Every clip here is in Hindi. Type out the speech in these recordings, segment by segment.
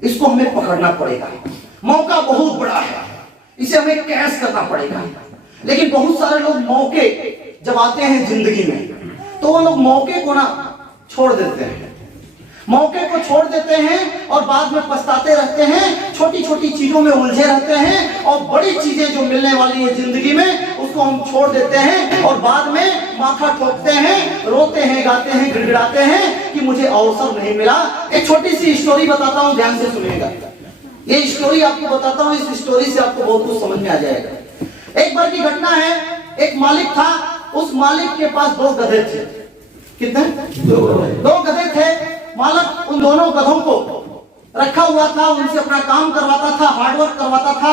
इसको हमें पकड़ना पड़ेगा। मौका बहुत बड़ा है, इसे हमें कैच करना पड़ेगा। लेकिन बहुत सारे लोग मौके जब आते हैं जिंदगी में तो वो लोग मौके को ना छोड़ देते हैं, मौके को छोड़ देते हैं और बाद में पछताते रहते हैं, छोटी छोटी चीजों में उलझे रहते हैं और बड़ी चीजें जो मिलने वाली है जिंदगी में उसको हम छोड़ देते हैं और बाद में माथा ठोकते हैं, रोते हैं, गाते हैं, गिड़गिड़ाते हैं कि मुझे अवसर नहीं मिला। एक छोटी सी स्टोरी बताता हूँ, ध्यान से सुनिएगा। ये स्टोरी आपको बताता हूँ, इस स्टोरी से आपको बहुत कुछ समझ में आ जाएगा। एक बार की घटना है, एक मालिक था, उस मालिक के पास 2 गधे थे। कितने? 2 गधे थे। मालिक उन दोनों गधों को रखा हुआ था, उनसे अपना काम करवाता था, हार्डवर्क करवाता था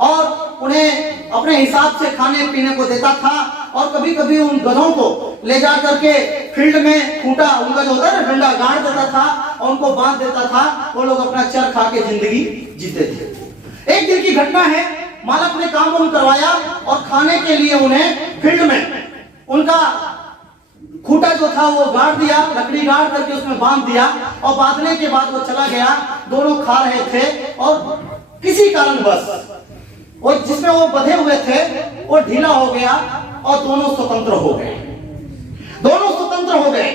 और उन्हें अपने हिसाब से खाने पीने को देता था। और कभी कभी उन गधों को ले जा करके फील्ड में खूंटा उनका जो होता है ना डंडा गाड़ देता था और उनको बांध देता था। वो लोग अपना चर खा के जिंदगी जीते थे। एक दिन की घटना है, मालिक ने काम उन करवाया और खाने के लिए उन्हें फील्ड में उनका खूंटा जो था वो गाड़ दिया, लकड़ी गाड़ करके उसमें बांध दिया और बांधने के बाद वो चला गया। दोनों खा रहे थे और किसी कारणवश वो जिसमें वो बंधे हुए थे वो ढीला हो गया और दोनों स्वतंत्र हो गए। दोनों स्वतंत्र हो गए,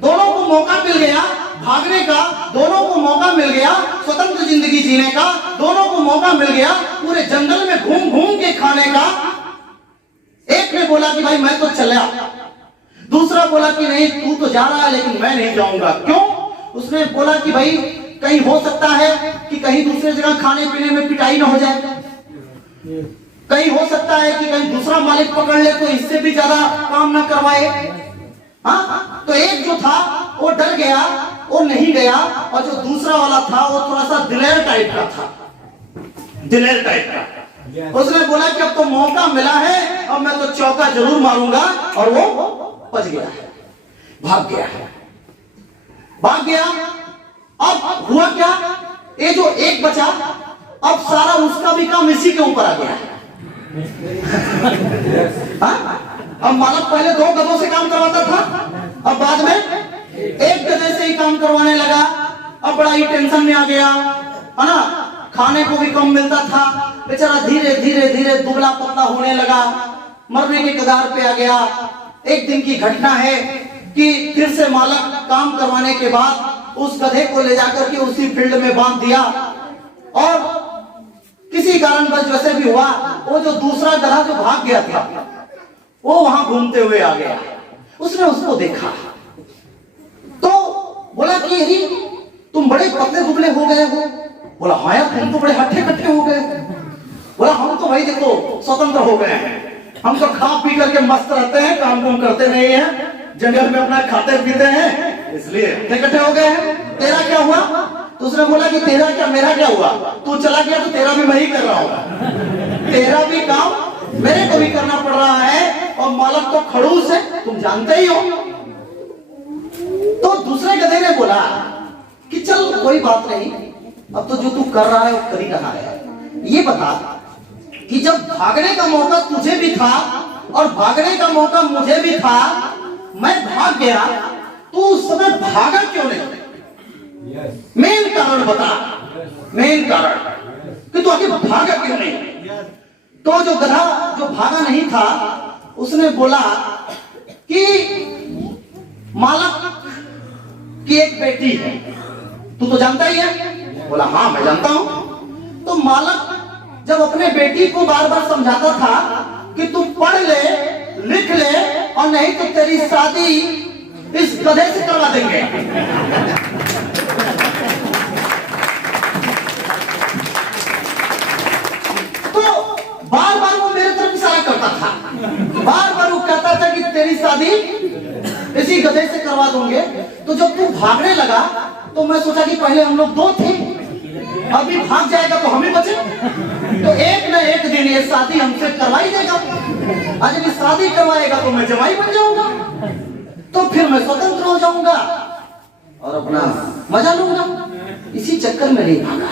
दोनों को मौका मिल गया भागने का, दोनों को मौका मिल गया स्वतंत्र जिंदगी जीने का, दोनों को मौका मिल गया पूरे जंगल में घूम घूम के खाने का। एक ने बोला कि भाई मैं तो चला, दूसरा बोला कि नहीं तू तो जा रहा है लेकिन मैं नहीं जाऊंगा। क्यों? उसने बोला कि भाई कहीं हो सकता है कि कहीं दूसरी जगह खाने पीने में पिटाई ना हो जाए, कहीं हो सकता है कि कहीं दूसरा मालिक पकड़ ले तो इससे भी ज्यादा काम ना करवाए। हाँ, तो एक जो था वो डर गया, वो नहीं गया और जो दूसरा वाला था वो थोड़ा सा दिलेर टाइप का था, दिलेर टाइप का। उसने बोला कि अब तो मौका मिला है और मैं तो चौका जरूर मारूंगा और वो बच गया, भाग गया, भाग गया। अब हुआ क्या, ये जो एक बचा अब सारा उसका भी काम इसी के ऊपर आ गया। अब मालिक पहले 2 गधों से काम करवाता था, अब बाद में एक गधे से ही काम करवाने लगा। अब बड़ा ही टेंशन में आ गया, है ना, खाने को भी कम मिलता था। बेचारा धीरे धीरे धीरे दुबला पतला होने लगा, मरने के कगार पे आ गया। एक दिन की घटना है कि फिर से मालिक काम करवाने के बाद उस गधे को ले जाकर के उसी फील्ड में बांध दिया और किसी कारणवश जैसे भी हुआ वो जो दूसरा गधा जो भाग गया था वो वहां घूमते हुए आ गया। उसने उसको देखा तो बोला कि अरे तुम बड़े पतले दुबले हो गए हो। बोला हाँ यार तुम तो बड़े हट्टे कट्टे हो गए। बोला हम तो भाई देखो स्वतंत्र हो गए हैं, हम तो खा पी करके मस्त रहते हैं, काम कुम करते नहीं हैं, जंगल में अपना खाते पीते हैं, इसलिए इकट्ठे हो गए हैं। तेरा क्या हुआ? तो उसने बोला कि तेरा क्या मेरा क्या हुआ, तू चला गया तो तेरा भी मैं ही कर रहा हूँ, तेरा भी काम मेरे को भी करना पड़ रहा है और मालिक तो खड़ूस है, तुम जानते ही हो। तो दूसरे गधे ने बोला कि चल कोई बात नहीं, अब तो जो तू कर रहा है वो कर ही रहा है। ये बता कि जब भागने का मौका तुझे भी था और भागने का मौका मुझे भी था, मैं भाग गया, तू उस समय भागा क्यों नहीं? मेन कारण बता, मेन कारण कि तू आगे भागा क्यों नहीं? तो जो गधा जो भागा नहीं था उसने बोला कि मालिक की एक बेटी है, तू तो जानता ही है। बोला हाँ मैं जानता हूं। तो मालिक जब अपने बेटी को बार बार समझाता था कि तू पढ़ ले लिख ले और नहीं तो तेरी शादी इस गधे से करवा देंगे। तो बार बार वो मेरे तरफ इशारा करता था, बार बार वो कहता था कि तेरी शादी इसी गधे से करवा दूंगे। तो जब तू भागने लगा तो मैं सोचा कि पहले हम लोग 2 थे, अभी भाग जाएगा तो हम ही बचे, तो एक न एक दिन ये शादी हमसे करवाई देगा। आज यदि शादी करवाएगा तो मैं जवाई बन जाऊंगा, तो फिर मैं स्वतंत्र हो जाऊंगा और अपना मजा लूंगा। इसी चक्कर में नहीं भागा,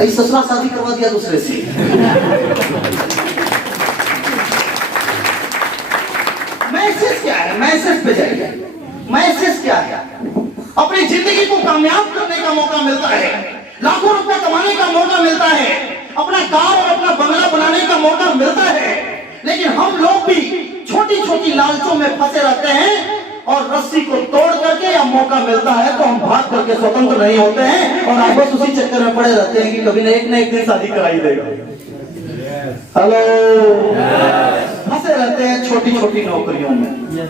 ऐसी ससुराल शादी करवा दिया दूसरे से। मैसेज क्या है? मैसेज पे जाइए। मैसेज क्या है? अपनी जिंदगी को कामयाब करने का मौका मिलता है, लाखों रुपए कमाने का मौका मिलता है, अपना कार और अपना बंगला बनाने का मौका मिलता है, लेकिन हम लोग भी छोटी छोटी लालचों में फंसे रहते हैं और रस्सी को तोड़ करके या मौका मिलता है तो हम भाग करके स्वतंत्र नहीं होते हैं और आप बस उसी चक्कर में पड़े रहते हैं कि कभी न एक दिन शादी कराई देगा। हेलो, फंसे रहते हैं छोटी छोटी नौकरियों में।